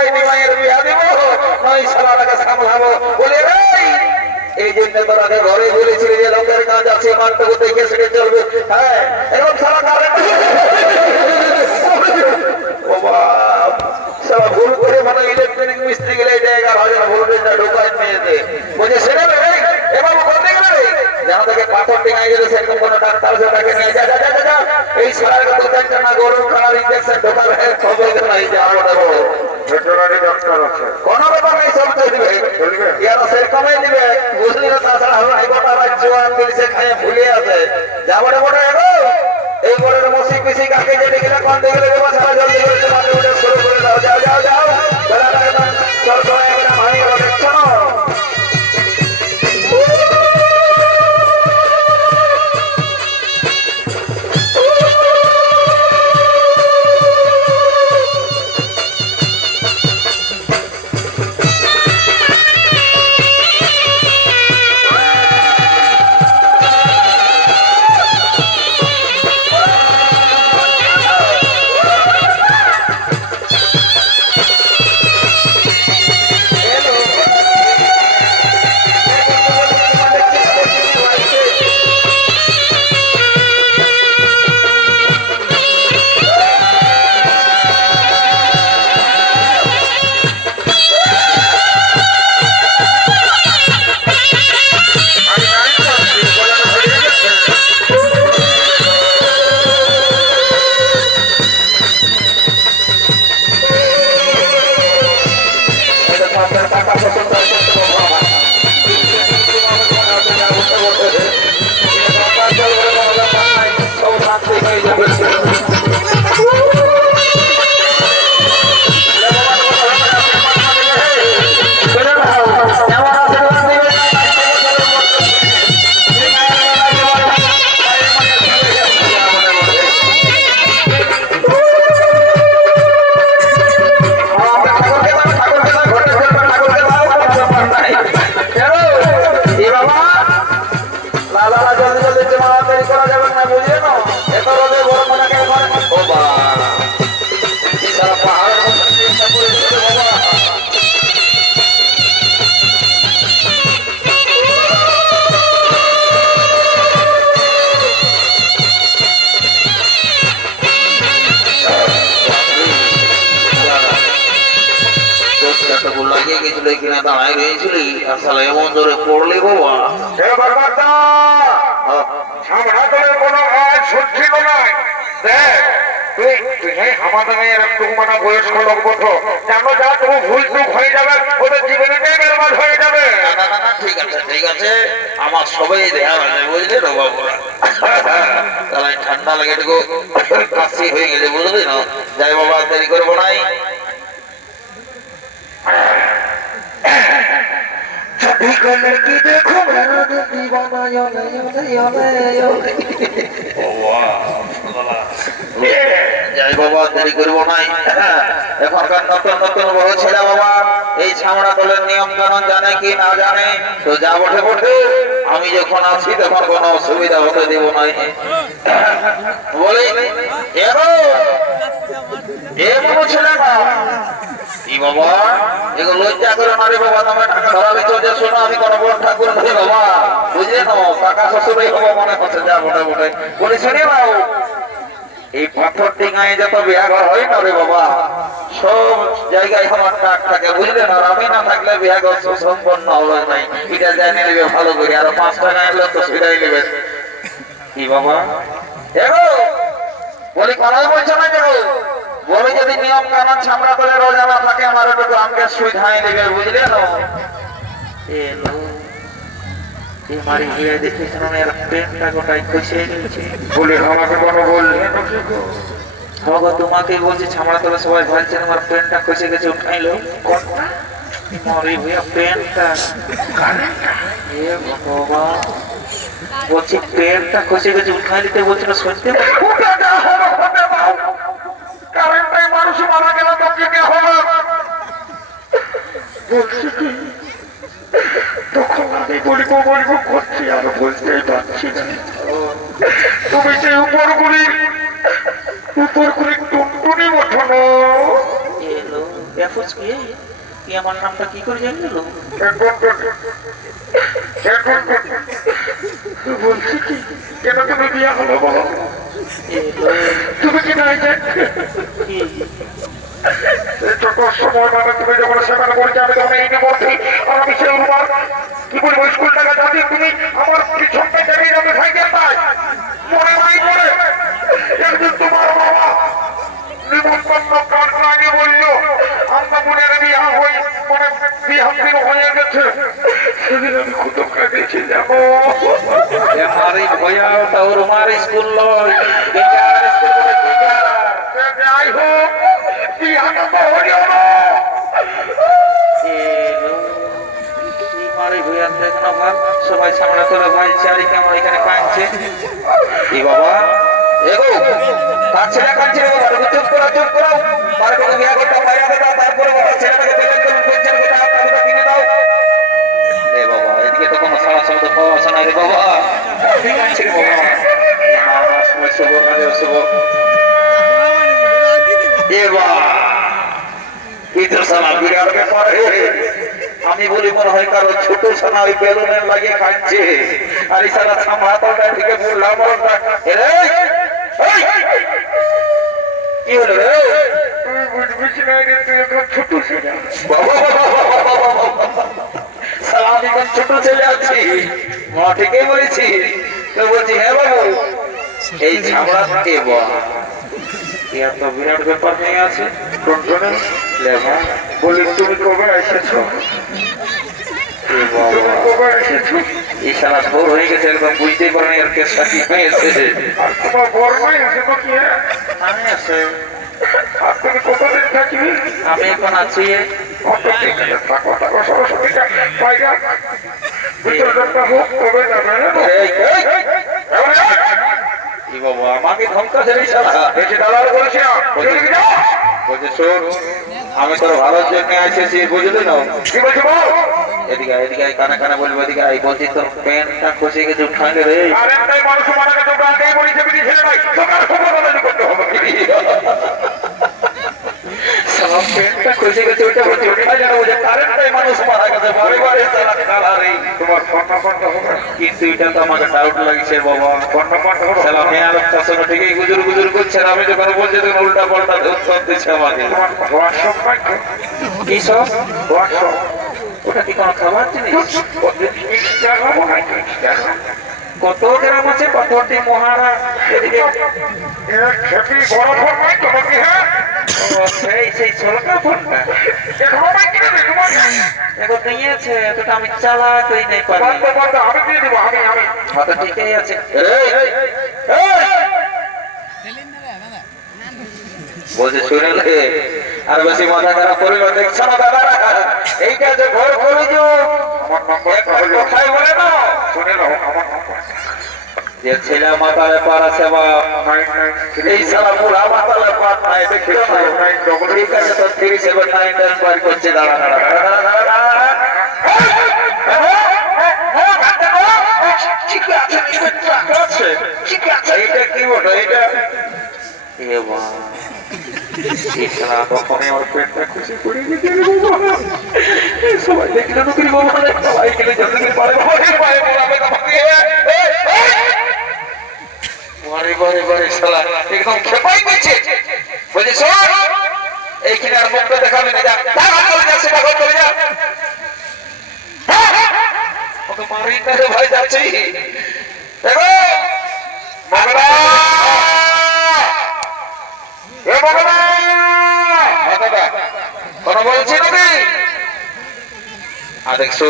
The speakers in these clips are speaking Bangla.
হয় নিমাইয়ের বিয়া দিব নয় শালাটাকে সামলাবো বলে এই জন্য তোরাকে ঘরে বলেছিল যে লোকের কাজ আছে মানটুকু দেখে সেটা চলবে। হ্যাঁ এখন সারা কারেন্ট ভুল করে মানে ইলেকট্রনিক মিস্ত্রি গেলে 11,000 ভোল্টেজটা ঢোকায় মেয়েতে বুঝে সেরে এবার বলতে গেলে যেন থেকে পাথর টেঙাই গেলে সেরকম কোনো ডাক্তার তাকে নিয়ে যা এই সারা কথা না গরম খানার ইঞ্জেকশন ঢোকাবে খবর নাই যাওয়া বড় ভেটেরিনারি ডাক্তার আছে কোনো ব্যাপার নেই সব দিবে ইয়ারা সেরকমই দিবে বুঝলি না। তাছাড়া হলো এই গোটা রাজ্য আন্দোলন খায় ভুলে আছে যা বড় বড় এগো এই বড়ের মসি পিসি কাকে যে দেখলে কোন দেখলে দেবা সারা জলদি করে তোমাদের উঠে শুরু করে দাও যাও যাও যাও বেলাটা একদম চল চল একদম হাই করে দেখছো না দাঁড়াই রয়েছিলি আসলে এমন ধরে পড়লি বাবা কোনো সহ্যিল নাই দেখ তুই আমাদের মানে বয়স্ক লোক বলছো জানো যা তুমি ভুল চুক হয়ে যাবে ওদের জীবনটাই বেরবাদ হয়ে যাবে। ঠিক আছে ঠিক আছে আমার সবাই দেয়া হয়েছে বুঝলি তো বাবুরা তাহলে ঠান্ডা লাগে একটু কাশি হয়ে গেছে বুঝলি না যাই বাবা দেরি করবো নাই। लड़की देखो मेरा दिल दीवाना योले योले योले योले যাই বাবা দেরি করব নাই। এখনকার নতুন নতুন বড় ছেলে বাবা এই ছামড়া দলের নিয়ম কানুন জানে কি না জানে তো যা বটে বটে আমি যখন আছি তখন কোনো অসুবিধা হতে দেব নাই বলে এমন ছেলে না কি বাবা এগুলো লজ্জা করে না রে বাবা তোমার টাকা ধরাবি তো যে শোনো আমি কোনো বড় ঠাকুর নই বাবা বুঝলে না কাকা শ্বশুরই হবো মনে করছে যা বটে বটে বলে শুনি বাবু এই পাথর টিঙায় যত বিহাঘর হয় না রে বাবা সব জায়গায় আমার টাক থাকে বুঝলে না আমি না থাকলে বিহাঘর সম্পন্ন হবে নাই এটা জানিয়ে নেবে ভালো করে আর 5 টাকা এলে তো সুবিধাই নেবে কি বাবা দেখো বলি কথাই বলছো না দেখো বলে যদি নিয়ম কানুন ছামড়া করে রোজানা থাকে আমার একটু আমাকে সুবিধাই নেবে বুঝলে না এলো মারি গিয়ে দেখিস না এর পেনটা গোটাই খুশি গেছে বলে আমাকে কোনো বললে আমাকে তোমাকে বলছি ছামড়া তোলা সবাই ভাবছে আমার পেনটা খুশি গেছে উঠাইলো কোনটা মরি ভাইয়া পেনটা এ বাবা বলছি পেনটা খুশি গেছে উঠাই দিতে বলছি না শুনতে কারেন্টে মানুষ মারা গেল তো কি হলো বলছি কি তখন আমি বলবো করছি আর বলতেই পারছি না তুমি যে উপর করে টুনটুনি ওঠানো ফুচকি তুই আমার নামটা কি করে জানলি লো? বলছি কি কেন তুমি বিয়া হলো বলো? এ লো, তুমি কি নাই যে কি? যত সময় মানে তুমি যখন সেখানে বলছি আমি তখন এই বলছি আর আমি সেই রুমার কি বলবো স্কুল টাকা যাতে তুমি আমার পিছনটা চালিয়ে যাবে সাইকেল পাই মনে নাই করে একদিন তোমার বাবা নিমন্ত্রণ কার্ড আগে বললো আমরা বোনের বিয়া হই মানে বিয়া দিন হয়ে গেছে সেদিন আমি কুতুবকে দিয়েছি যাবো हमारी भैया और हमारे स्कूल लो बेकार स्कूल में बेकार যাই হোক বিয়াটা তো হইল না এ লো, এই মারি ভুয়ার দেখো না ভাই, সবাই সামনে তোরা ভাই চারি কেমন এখানে কাঁদছে। এই বাবা এগো কাছে না কাছে বাবা চুপ করো মার কোনো বিয়া করতে পারে না তারপরে বাবা ছেলেটাকে বেতন দেন পেনশন করে আপনাকে কিনে দাও লে বাবা এদিকে তো কোনো সারা শব্দ পাওয়া আসে না রে বাবা ঠিক আছে রে বাবা আমার সময় শুভ কাজে শুভ এবা কি তো সালা বিরাট ব্যাপার আমি বলি মনে হয় কারো ছোট সোনা ওই বেলুনের লাগিয়ে খাচ্ছে আর এই সালা সামলাতলটা থেকে বললাম কি হলো রে তুই বুঝবি না রে তুই এখন ছোট ছেলে সালা আমি এখন ছোট ছেলে আছি মা ঠিকই বলেছি তো বলছি হ্যাঁ বাবু এই ঝামড়া কে বা এত বিরাট ব্যাপার নিয়ে আছে টনটনে লেখা বলি তুমি কবে এসেছো এ বাবা তুমি কবে এসেছো এই সারা ভোর হয়ে গেছে একদম বুঝতেই পারেনি আর কে সাথী হয়েছে আর তোমার বর নাই আছে তো কি আমি আছে আর তুমি কতদিন থাকবি আমি এখন আছি অত ঠিক আছে থাকো থাকো সরস্বতীটা পাইগা বিসর্জনটা হোক তবে যাবে না এই বাবা আমাকে ধমকাছে রে সারা বেশি দালাল করিস না চলে গিয়ে যাও বলছে শোন আমি তোর ভালোর জন্য এসেছি বুঝলি না কি বলছি বল এদিকে কানে কানে বলবো এদিকে আই বলছি তোর প্যান্টটা খসে গেছে উঠানে রে আর একটাই মানুষ মারা গেছে ওটা আগেই বলেছে বিধি ছেলে নাই সকাল সকাল বলে করতে হবে সব প্যান্টটা খসে গেছে ওটা বলছি উঠানে যাবো যে কারেন্টটাই মানুষ মারা গেছে বারে বারে তারা কালারে তোমার ফোনটা ফোনটা হবে কিন্তু এটা তো আমাকে ডাউট লাগছে বাবা ফোনটা ফোনটা হবে সালা মেয়ে আলোকটা শোনো ঠিকই গুজুর গুজুর করছে আর আমি যখন বলছি তখন উল্টা পাল্টা উত্তর দিচ্ছে আমাকে তোমার হোয়াটসঅ্যাপ নাই কি সব হোয়াটসঅ্যাপ ওটা কি কোনো খাবার জিনিস ইনস্টাগ্রাম নাই ইনস্টাগ্রাম কত গ্রাম আছে পাথরটি মহারা এদিকে খেপি বড় ফোন নাই তোমাকে হ্যাঁ ও, সেই ছলকা ফোনটা এখনো নাই কিনে দে তোমার এখন নিয়েছে এতটা আমি চালাতেই নাই পারি বন্ধ বন্ধ আমি দিয়ে দেবো আমি হাতে ঠিকই আছে বলছে শুনে লে আর বেশি মাথা খারাপ করিল দেখছো না দাদা এইটা যে ঘর করে দিও আমার নম্বরটা হলো কোথায় বলে না শুনে নাও আমার নম্বর যে ছেলে মাথায় পার আছে বা এই সালা বুড়া মাথায় পার নাই দেখে ঠিক আছে তো 3799 বার করছে দাঁড়া দাঁড়া দাঁড়া দাঁড়া এইটা কি বটো এইটা এ মা এই সালা কখনই আমার পেটটা খুশি করে দিতে সবাই দেখলে তো করি বাবা সবাই গেলে জলদি করে পারে বারে বারে বারে শালা একদম খেপাই দিচ্ছে বলছি শোন এইখানে আর মুখটা দেখাবে না যা চলে যা সেটা ঘর চলে যা ওকে মারি না রে ভাই যাচ্ছি দেখো বাবা এ বাবা কথা বলছি নাকি আর দেখছো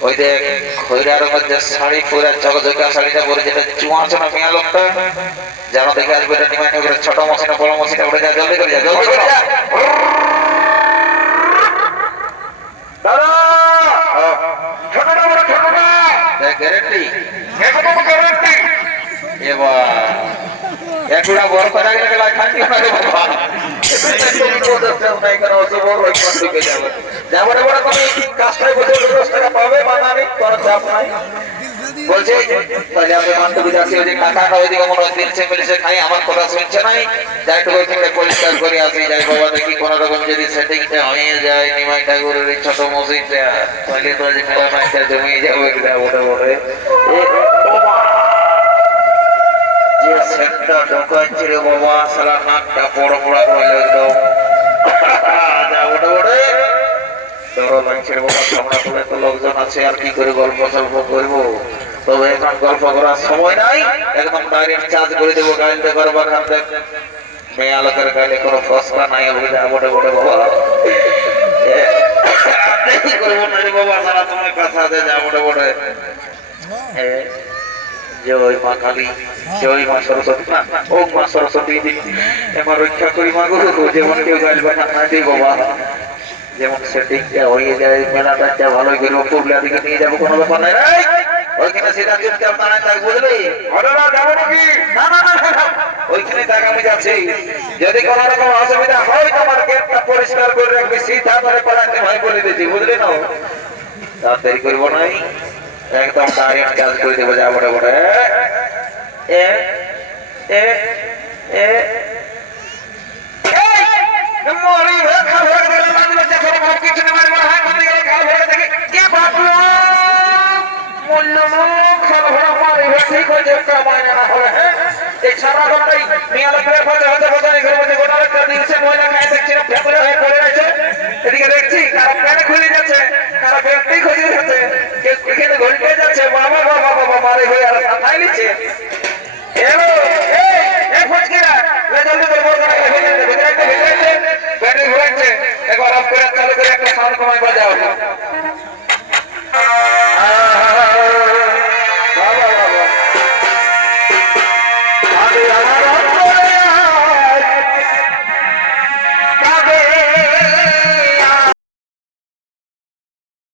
ওই দেখ খৈরা রঙের যে শাড়ি পরে ঝকঝকা শাড়িটা পরে যেটা চুয়াচনা মেয়া লোকটা যেন দেখে আসবে এটা নিমাইনে করে ছোট মশিনা বড় মশিনা উঠে যা জলদি করে যা জলদি করে যা দাদা ছোটটা বড় ছোটটা দেখ গ্যারেন্টি একদম গ্যারান্টি এবার একটা বড় করে গেলে খাচ্ছি না রে বাবা যাবো রে বড় তুমি কাজটাই বসে 10 টাকা পাবে বা না নেই কোনো চাপ নাই বলছে তাহলে আমি মানতে যাচ্ছি ওই যে কাকাটা ওইদিকে মনে হয় মিলছে মিলছে খাই আমার কথা শুনছে নাই যাই তো ওইখানে পরিষ্কার করে আসি যাই বাবা দেখি কোন রকম যদি সেটিংটা হয়ে যায় নিমাই ঠাকুরের এই ছোট মসজিদটা তাহলে তো যে মেলা মাইটা জমিয়ে যাবে ওটা বলে যে সেন্টার ঢোকাচ্ছে রে বাবা সারা নাকটা বড় বড় করে একদম যা ওটা বলে ডর লাগছে রে বাবা সামনে করে তো লোকজন আছে আর কি করে গল্প সল্প করবো তবে এখন গল্প করার সময় নাই একদম ডাইরেক্ট চার্জ করে দেবো গাইলতে করবো খানতে মেয়ে আলোকের গাইলে কোনো ফসলা নাই হবে যা বটে বটে বাবা করবো না রে বাবা সারা তোমার কথা আছে যা বটে বটে জয় মা কালী জয় মা সরস্বতী না ও মা সরস্বতী এবার রক্ষা করি মা গো যেমন কেউ গাইল বানান না দিই বাবা যেমন সেটিংটা হয়ে যায় মেলাটা যা ভালোই করবো পুরুলিয়া দিকে নিয়ে যাবো কোনো ব্যাপার নাই ওইখানে সেটা চুপচাপ দাঁড়ায় থাক বুঝলি যাবো নাকি ওইখানে থাক আমি যাচ্ছি যদি কোনো রকম অসুবিধা হয় তোমার গেটটা পরিষ্কার করে রাখবি সিধা ধরে পড়াতে ভাই বলে দিয়েছি বুঝলি না তাড়াতাড়ি করবো নাই একদম ডাইরেক্ট কাজ করে দেবো যা বটে বটে এ এ এ মরি খা ভরে গেলে লাগলো যখন ভাব কিছু না মানে হাত ধরে গেলে খা ভরে দেখে কে বাপু মূল্য খা ভরে মারি ঠিক হয়ে যাবে কামায় না হলে হ্যাঁ এই সারা ঘন্টাই মিয়া লাগলে ফজর হতে ফজর ঘরের মধ্যে গোটা একটা দিনছে মহিলা খাই দেখছি না ফেপরে হয়ে পড়ে রয়েছে এদিকে দেখছি কারো প্যানে খুলে যাচ্ছে কারো ব্যক্তি খুঁজে যাচ্ছে কেউ এখানে ঘুরতে যাচ্ছে বাবা বাবা বাবা মারে হয়ে আর খাই নিচ্ছে এলো এই ফজকিরা জলদি করে বল করে ভিতরে ভিতরে ভিতরে ব্যাটারি ঘুরাচ্ছে একবার অফ করে চালু করে একটা সাউন্ড কমাই বাজাও